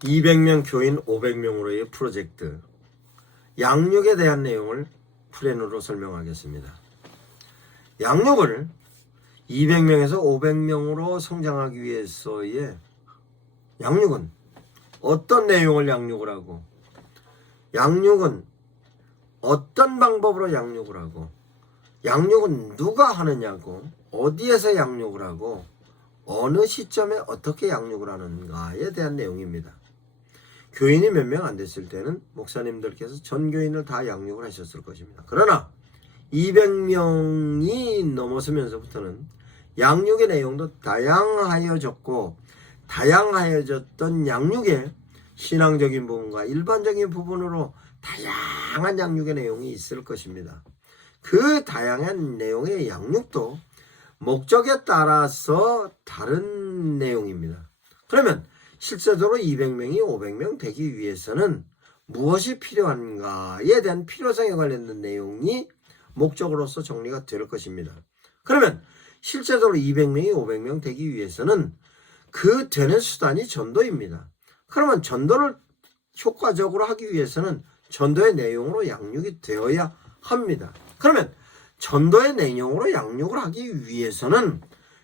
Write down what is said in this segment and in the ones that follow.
200명 교인 500명으로의 프로젝트 양육에 대한 내용을 프레노로 설명하겠습니다. 양육을 200명에서 500명으로 성장하기 위해서의 양육은 어떤 내용을 양육을 하고, 양육은 어떤 방법으로 양육을 하고, 양육은 누가 하느냐고, 어디에서 양육을 하고, 어느 시점에 어떻게 양육을 하는가에 대한 내용입니다. 교인이 몇 명 안 됐을 때는 목사님들께서 전 교인을 다 양육을 하셨을 것입니다. 그러나 200명이 넘어서면서부터는 양육의 내용도 다양하여졌고, 다양하여졌던 양육의 신앙적인 부분과 일반적인 부분으로 다양한 양육의 내용이 있을 것입니다. 그 다양한 내용의 양육도 목적에 따라서 다른 내용입니다. 그러면 실제적으로 200명이 500명 되기 위해서는 무엇이 필요한가에 대한 필요성에 관련된 내용이 목적으로서 정리가 될 것입니다. 그러면 실제적으로 200명이 500명 되기 위해서는 그 되는 수단이 전도입니다. 그러면 전도를 효과적으로 하기 위해서는 전도의 내용으로 양육이 되어야 합니다. 그러면 전도의 내용으로 양육을 하기 위해서는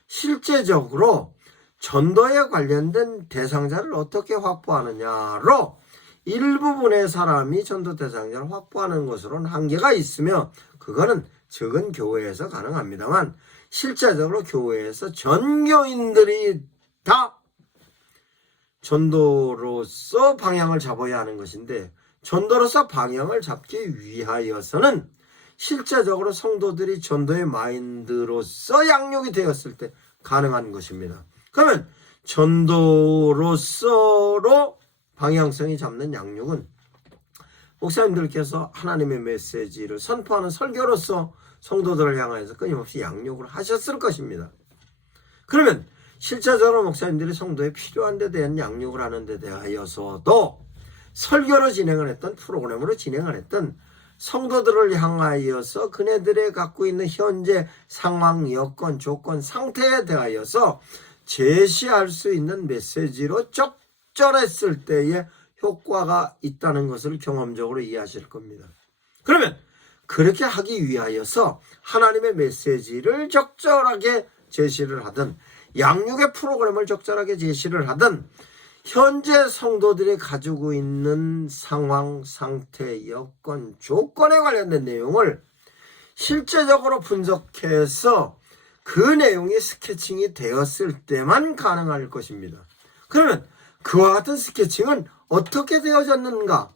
실제적으로 전도에 관련된 대상자를 어떻게 확보하느냐로 일부분의 사람이 전도 대상자를 확보하는 것으로는 한계가 있으며, 그거는 적은 교회에서 가능합니다만 실제적으로 교회에서 전교인들이 다 전도로서 방향을 잡아야 하는 것인데, 전도로서 방향을 잡기 위하여서는 실제적으로 성도들이 전도의 마인드로서 양육이 되었을 때 가능한 것입니다. 그러면 전도로서로 방향성이 잡는 양육은 목사님들께서 하나님의 메시지를 선포하는 설교로서 성도들을 향하여서 끊임없이 양육을 하셨을 것입니다. 그러면 실제적으로 목사님들이 성도에 필요한 데 대한 양육을 하는 데 대하여서도 설교로 진행을 했던, 프로그램으로 진행을 했던, 성도들을 향하여서 그네들의 갖고 있는 현재 상황, 여건, 조건, 상태에 대하여서 제시할 수 있는 메시지로 적절했을 때에 효과가 있다는 것을 경험적으로 이해하실 겁니다. 그러면 그렇게 하기 위하여서 하나님의 메시지를 적절하게 제시를 하든, 양육의 프로그램을 적절하게 제시를 하든, 현재 성도들이 가지고 있는 상황, 상태, 여건, 조건에 관련된 내용을 실제적으로 분석해서 그 내용이 스케칭이 되었을 때만 가능할 것입니다. 그러면 그와 같은 스케칭은 어떻게 되어졌는가?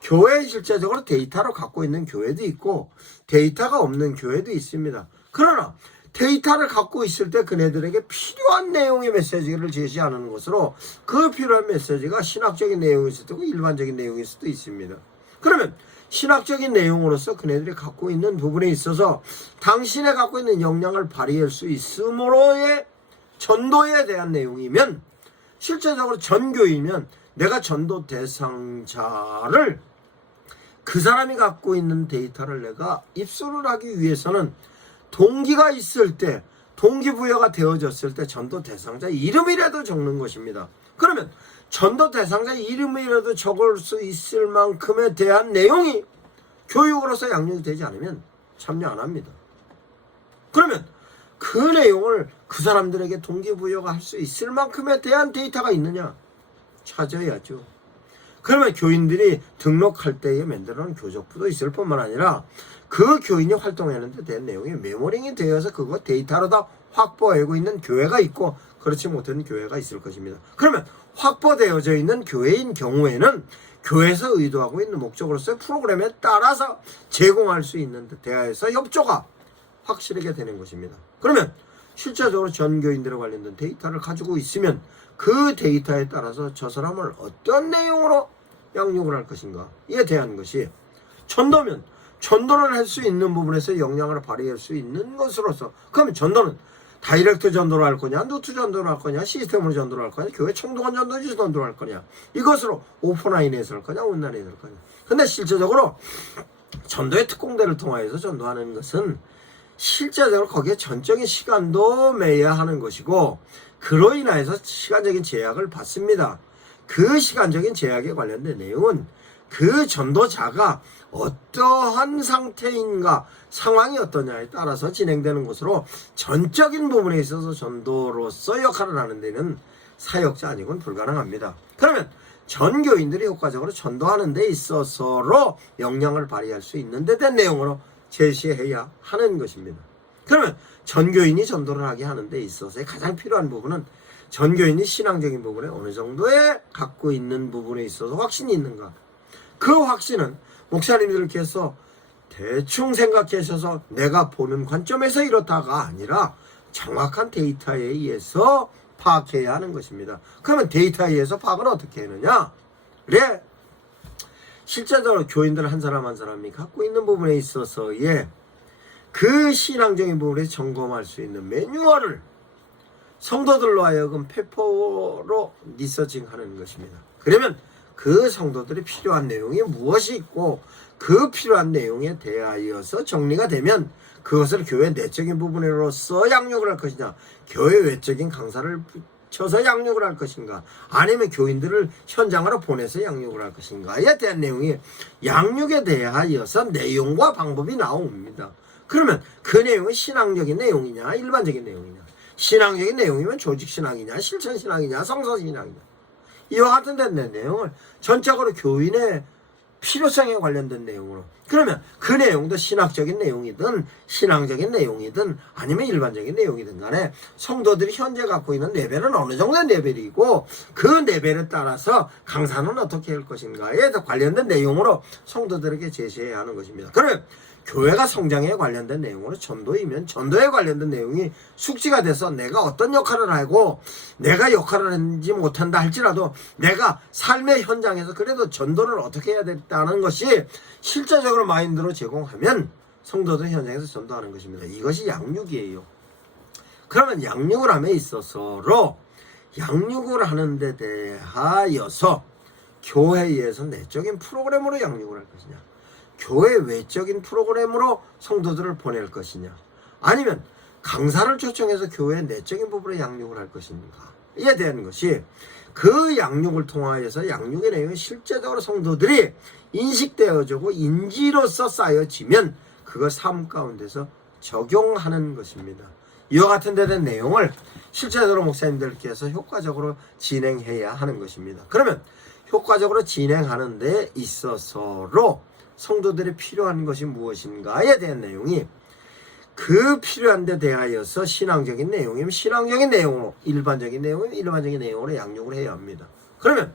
교회에 실제적으로 데이터를 갖고 있는 교회도 있고 데이터가 없는 교회도 있습니다. 그러나 데이터를 갖고 있을 때 그네들에게 필요한 내용의 메시지를 제시하는 것으로, 그 필요한 메시지가 신학적인 내용일 수도 있고 일반적인 내용일 수도 있습니다. 그러면 신학적인 내용으로서 그네들이 갖고 있는 부분에 있어서 당신의 갖고 있는 역량을 발휘할 수 있으므로의 전도에 대한 내용이면, 실제적으로 전교이면 내가 전도 대상자를, 그 사람이 갖고 있는 데이터를 내가 입수를 하기 위해서는 동기가 있을 때, 동기부여가 되어졌을 때 전도 대상자 이름이라도 적는 것입니다. 그러면 전도 대상자 이름이라도 적을 수 있을 만큼에 대한 내용이 교육으로서 양육이 되지 않으면 참여 안 합니다. 그러면 그 내용을 그 사람들에게 동기부여가 할 수 있을 만큼에 대한 데이터가 있느냐? 찾아야죠. 그러면 교인들이 등록할 때에 만들어놓은 교적부도 있을 뿐만 아니라 그 교인이 활동하는 데 대한 내용이 메모링이 되어서 그거 데이터로 다 확보하고 있는 교회가 있고 그렇지 못한 교회가 있을 것입니다. 그러면 확보되어져 있는 교회인 경우에는 교회에서 의도하고 있는 목적으로서의 프로그램에 따라서 제공할 수 있는 데 대하여서 협조가 확실하게 되는 것입니다. 그러면 실제적으로 전교인들에 관련된 데이터를 가지고 있으면 그 데이터에 따라서 저 사람을 어떤 내용으로 양육을 할 것인가에 대한 것이, 전도면 전도를 할 수 있는 부분에서 역량을 발휘할 수 있는 것으로서, 그러면 전도는 다이렉트 전도를 할 거냐, 노트 전도를 할 거냐, 시스템으로 전도를 할 거냐, 교회 청동원 전도지 전도를 할 거냐, 이것으로 오프라인에서 할 거냐, 온라인에서 할 거냐. 근데 실제적으로 전도의 특공대를 통하여서 전도하는 것은 실제적으로 거기에 전적인 시간도 매야 하는 것이고, 그로 인해서 시간적인 제약을 받습니다. 그 시간적인 제약에 관련된 내용은 그 전도자가 어떠한 상태인가, 상황이 어떠냐에 따라서 진행되는 것으로 전적인 부분에 있어서 전도로서 역할을 하는 데는 사역자 아니고는 불가능합니다. 그러면 전 교인들이 효과적으로 전도하는 데 있어서로 영향을 발휘할 수 있는 데 대한 내용으로 제시해야 하는 것입니다. 그러면 전 교인이 전도를 하게 하는 데 있어서의 가장 필요한 부분은 전 교인이 신앙적인 부분에 어느 정도의 갖고 있는 부분에 있어서 확신이 있는가. 그 확신은 목사님들께서 대충 생각하셔서 내가 보는 관점에서 이렇다가 아니라 정확한 데이터에 의해서 파악해야 하는 것입니다. 그러면 데이터에 의해서 파악은 어떻게 하느냐? 그래, 실제적으로 교인들 한 사람 한 사람이 갖고 있는 부분에 있어서의 그 신앙적인 부분에 점검할 수 있는 매뉴얼을 성도들로 하여금 페퍼로 리서칭하는 것입니다. 그러면 그 성도들이 필요한 내용이 무엇이 있고 그 필요한 내용에 대하여서 정리가 되면 그것을 교회 내적인 부분으로서 양육을 할 것이냐, 교회 외적인 강사를 붙여서 양육을 할 것인가, 아니면 교인들을 현장으로 보내서 양육을 할 것인가에 대한 내용이 양육에 대하여서 내용과 방법이 나옵니다. 그러면 그 내용은 신앙적인 내용이냐 일반적인 내용이냐, 신앙적인 내용이면 조직신앙이냐 실천신앙이냐 성서신앙이냐, 이와 같은 데 내용을 전적으로 교인의 필요성에 관련된 내용으로, 그러면 그 내용도 신학적인 내용이든 신앙적인 내용이든 아니면 일반적인 내용이든 간에 성도들이 현재 갖고 있는 레벨은 어느 정도의 레벨이고 그 레벨에 따라서 강사는 어떻게 할 것인가에 관련된 내용으로 성도들에게 제시해야 하는 것입니다. 그러면 교회가 성장에 관련된 내용으로 전도이면 전도에 관련된 내용이 숙지가 돼서 내가 어떤 역할을 하고 내가 역할을 하지 못한다 할지라도 내가 삶의 현장에서 그래도 전도를 어떻게 해야 됐다는 것이 실제적으로 마인드로 제공하면 성도들 현장에서 전도하는 것입니다. 이것이 양육이에요. 그러면 양육을 함에 있어서로 양육을 하는 데 대하여서 교회에서 내적인 프로그램으로 양육을 할 것이냐, 교회 외적인 프로그램으로 성도들을 보낼 것이냐, 아니면 강사를 초청해서 교회 내적인 부분에 양육을 할 것인가에 대한 것이 그 양육을 통하여서 양육의 내용이 실제적으로 성도들이 인식되어지고 인지로서 쌓여지면 그걸 삶 가운데서 적용하는 것입니다. 이와 같은 데 대한 내용을 실제적으로 목사님들께서 효과적으로 진행해야 하는 것입니다. 그러면 효과적으로 진행하는 데 있어서로 성도들이 필요한 것이 무엇인가에 대한 내용이 그 필요한 데 대하여서 신앙적인 내용이면 신앙적인 내용으로, 일반적인 내용이면 일반적인 내용으로 양육을 해야 합니다. 그러면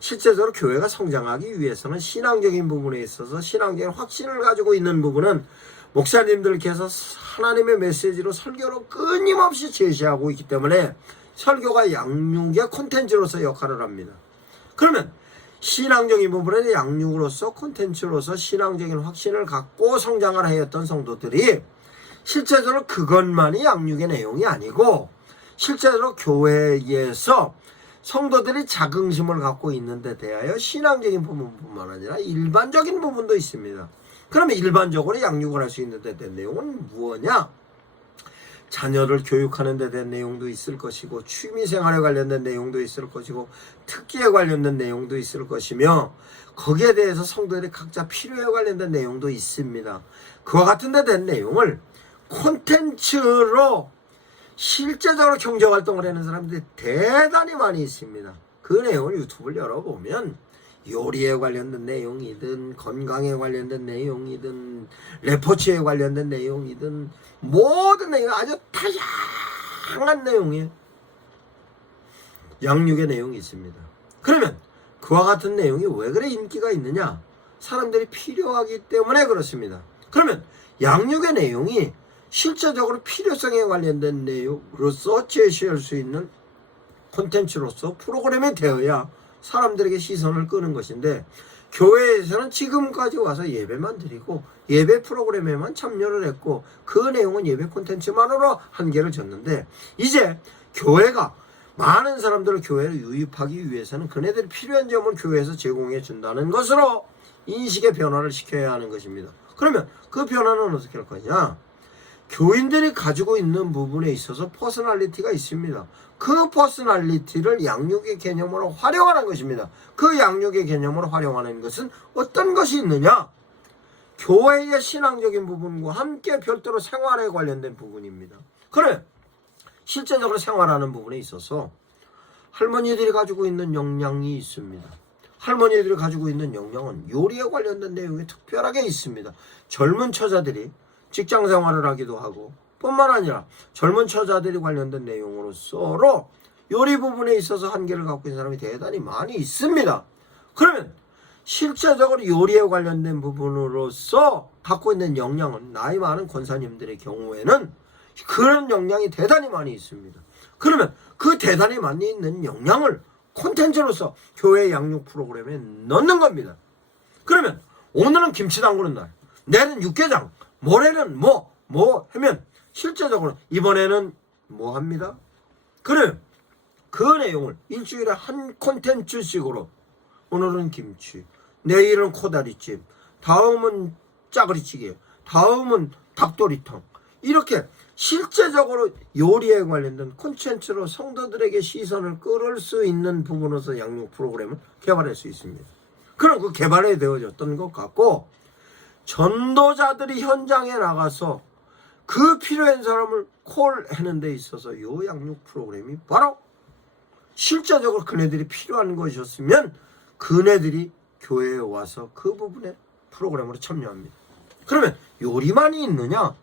실제적으로 교회가 성장하기 위해서는 신앙적인 부분에 있어서 신앙적인 확신을 가지고 있는 부분은 목사님들께서 하나님의 메시지로 설교로 끊임없이 제시하고 있기 때문에 설교가 양육의 콘텐츠로서 역할을 합니다. 그러면 신앙적인 부분에 양육으로서 콘텐츠로서 신앙적인 확신을 갖고 성장을 하였던 성도들이 실제적으로 그것만이 양육의 내용이 아니고 실제로 교회에서 성도들이 자긍심을 갖고 있는 데 대하여 신앙적인 부분뿐만 아니라 일반적인 부분도 있습니다. 그러면 일반적으로 양육을 할 수 있는 데 대한 내용은 무엇이냐? 자녀를 교육하는 데 대한 내용도 있을 것이고 취미생활에 관련된 내용도 있을 것이고 특기에 관련된 내용도 있을 것이며 거기에 대해서 성도들이 각자 필요에 관련된 내용도 있습니다. 그와 같은 데 대한 내용을 콘텐츠로 실제적으로 경제활동을 하는 사람들이 대단히 많이 있습니다. 그 내용을 유튜브를 열어보면 요리에 관련된 내용이든 건강에 관련된 내용이든 레포츠에 관련된 내용이든 모든 내용, 아주 다양한 내용의 양육의 내용이 있습니다. 그러면 그와 같은 내용이 왜 그래 인기가 있느냐? 사람들이 필요하기 때문에 그렇습니다. 그러면 양육의 내용이 실제적으로 필요성에 관련된 내용으로서 제시할 수 있는 콘텐츠로서 프로그램이 되어야 사람들에게 시선을 끄는 것인데, 교회에서는 지금까지 와서 예배만 드리고 예배 프로그램에만 참여를 했고 그 내용은 예배 콘텐츠만으로 한계를 졌는데, 이제 교회가 많은 사람들을 교회로 유입하기 위해서는 그네들이 필요한 점을 교회에서 제공해 준다는 것으로 인식의 변화를 시켜야 하는 것입니다. 그러면 그 변화는 어떻게 할 거냐? 교인들이 가지고 있는 부분에 있어서 퍼스널리티가 있습니다. 그 퍼스널리티를 양육의 개념으로 활용하는 것입니다. 그 양육의 개념으로 활용하는 것은 어떤 것이 있느냐? 교회의 신앙적인 부분과 함께 별도로 생활에 관련된 부분입니다. 그래, 실제적으로 생활하는 부분에 있어서 할머니들이 가지고 있는 역량이 있습니다. 할머니들이 가지고 있는 역량은 요리에 관련된 내용이 특별하게 있습니다. 젊은 처자들이 직장 생활을 하기도 하고 뿐만 아니라 젊은 처자들이 관련된 내용으로서로 요리 부분에 있어서 한계를 갖고 있는 사람이 대단히 많이 있습니다. 그러면 실제적으로 요리에 관련된 부분으로서 갖고 있는 역량은 나이 많은 권사님들의 경우에는 그런 역량이 대단히 많이 있습니다. 그러면 그 대단히 많이 있는 역량을 콘텐츠로서 교회 양육 프로그램에 넣는 겁니다. 그러면 오늘은 김치 담그는 날, 내일은 육개장, 모레는 뭐 하면 실제적으로 이번에는 뭐 합니다? 그래, 그 내용을 일주일에 한 콘텐츠식으로 오늘은 김치, 내일은 코다리찜, 다음은 짜그리찌개, 다음은 닭도리탕, 이렇게 실제적으로 요리에 관련된 콘텐츠로 성도들에게 시선을 끌을 수 있는 부분으로서 양육 프로그램을 개발할 수 있습니다. 그럼 그 개발이 되어졌던 것 같고, 전도자들이 현장에 나가서 그 필요한 사람을 콜하는 데 있어서 요 양육 프로그램이 바로 실제적으로 그네들이 필요한 것이었으면 그네들이 교회에 와서 그 부분에 프로그램으로 참여합니다. 그러면 요리만이 있느냐?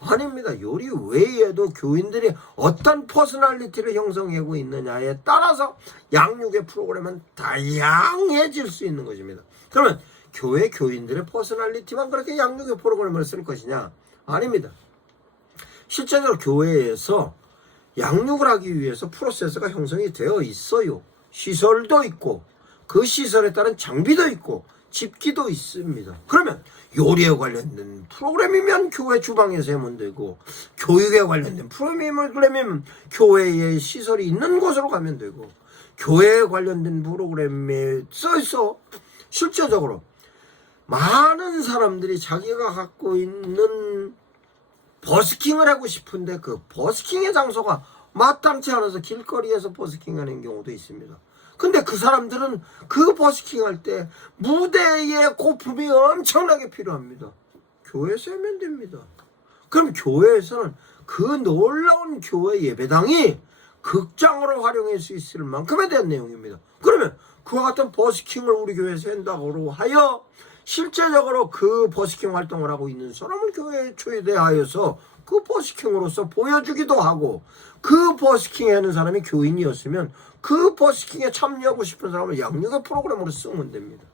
아닙니다. 요리 외에도 교인들이 어떤 퍼스널리티를 형성하고 있느냐에 따라서 양육의 프로그램은 다양해질 수 있는 것입니다. 그러면 교회 교인들의 퍼스널리티만 그렇게 양육의 프로그램을 쓸 것이냐? 아닙니다. 실제적으로 교회에서 양육을 하기 위해서 프로세스가 형성이 되어 있어요. 시설도 있고 그 시설에 따른 장비도 있고 집기도 있습니다. 그러면 요리에 관련된 프로그램이면 교회 주방에서 하면 되고, 교육에 관련된 프로그램이면 교회에 시설이 있는 곳으로 가면 되고, 교회에 관련된 프로그램에 써서 실제적으로 많은 사람들이 자기가 갖고 있는 버스킹을 하고 싶은데 그 버스킹의 장소가 마땅치 않아서 길거리에서 버스킹하는 경우도 있습니다. 근데 그 사람들은 그 버스킹 할 때 무대의 고품이 엄청나게 필요합니다. 교회에서 하면 됩니다. 그럼 교회에서는 그 놀라운 교회 예배당이 극장으로 활용할 수 있을 만큼에 대한 내용입니다. 그러면 그와 같은 버스킹을 우리 교회에서 한다고 하여 실제적으로 그 버스킹 활동을 하고 있는 사람을 교회에 초대하여서 그 버스킹으로서 보여주기도 하고, 그 버스킹 하는 사람이 교인이었으면 그 버스킹에 참여하고 싶은 사람을 양육의 프로그램으로 쓰면 됩니다.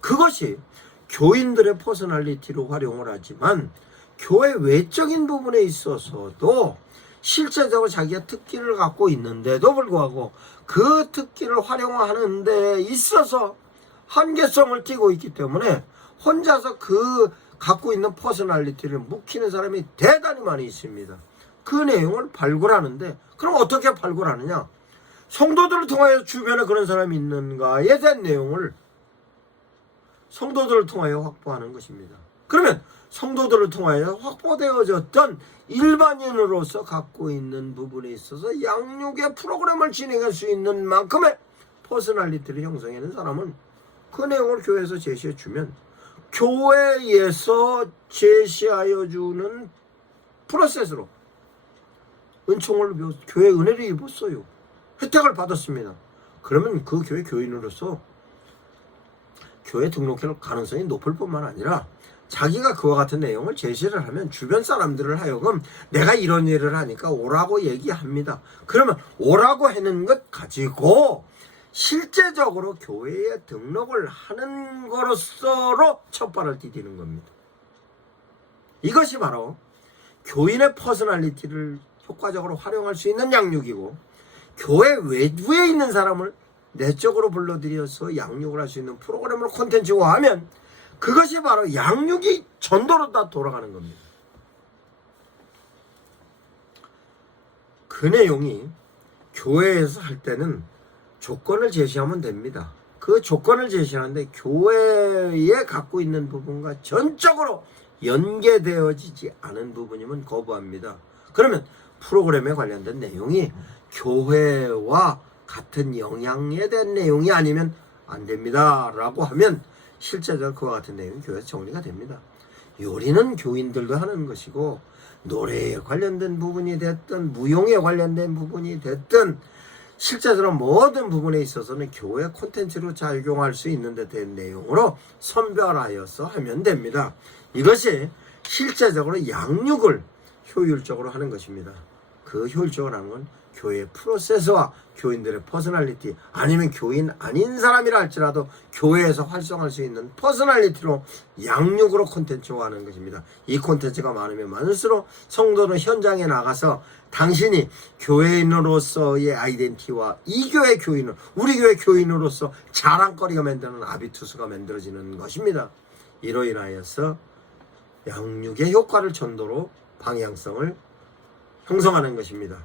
그것이 교인들의 퍼스널리티로 활용을 하지만 교회 외적인 부분에 있어서도 실제적으로 자기가 특기를 갖고 있는데도 불구하고 그 특기를 활용하는 데 있어서 한계성을 띠고 있기 때문에 혼자서 그 갖고 있는 퍼스널리티를 묵히는 사람이 대단히 많이 있습니다. 그 내용을 발굴하는데, 그럼 어떻게 발굴하느냐? 성도들을 통하여 주변에 그런 사람이 있는가에 대한 내용을 성도들을 통하여 확보하는 것입니다. 그러면 성도들을 통하여 확보되어졌던 일반인으로서 갖고 있는 부분에 있어서 양육의 프로그램을 진행할 수 있는 만큼의 퍼스널리티를 형성하는 사람은 그 내용을 교회에서 제시해 주면 교회에서 제시하여 주는 프로세스로 은총을 교회 은혜를 입었어요. 혜택을 받았습니다. 그러면 그 교회 교인으로서 교회 등록할 가능성이 높을 뿐만 아니라 자기가 그와 같은 내용을 제시를 하면 주변 사람들을 하여금 내가 이런 일을 하니까 오라고 얘기합니다. 그러면 오라고 하는 것 가지고 실제적으로 교회에 등록을 하는 것으로 첫발을 디디는 겁니다. 이것이 바로 교인의 퍼스널리티를 효과적으로 활용할 수 있는 양육이고, 교회 외부에 있는 사람을 내적으로 불러들여서 양육을 할 수 있는 프로그램으로 콘텐츠화하면 그것이 바로 양육이 전도로 다 돌아가는 겁니다. 그 내용이 교회에서 할 때는 조건을 제시하면 됩니다. 그 조건을 제시하는데 교회에 갖고 있는 부분과 전적으로 연계되어지지 않은 부분이면 거부합니다. 그러면 프로그램에 관련된 내용이 교회와 같은 영향에 대한 내용이 아니면 안 됩니다 라고 하면 실제적으로 그와 같은 내용이 교회에서 정리가 됩니다. 요리는 교인들도 하는 것이고 노래에 관련된 부분이 됐든 무용에 관련된 부분이 됐든 실제적으로 모든 부분에 있어서는 교회 콘텐츠로 작용할 수 있는 데 대한 내용으로 선별하여서 하면 됩니다. 이것이 실제적으로 양육을 효율적으로 하는 것입니다. 그 효율적으로 하는 건 교회 프로세스와 교인들의 퍼스널리티, 아니면 교인 아닌 사람이라 할지라도 교회에서 활성화할 수 있는 퍼스널리티로 양육으로 콘텐츠화하는 것입니다. 이 콘텐츠가 많으면 많을수록 성도는 현장에 나가서 당신이 교회인으로서의 아이덴티티와 이 교회 교인을, 우리 교회 교인으로서 자랑거리가 만드는 아비투스가 만들어지는 것입니다. 이로 인하여서 양육의 효과를 전도로 방향성을 형성하는 것입니다.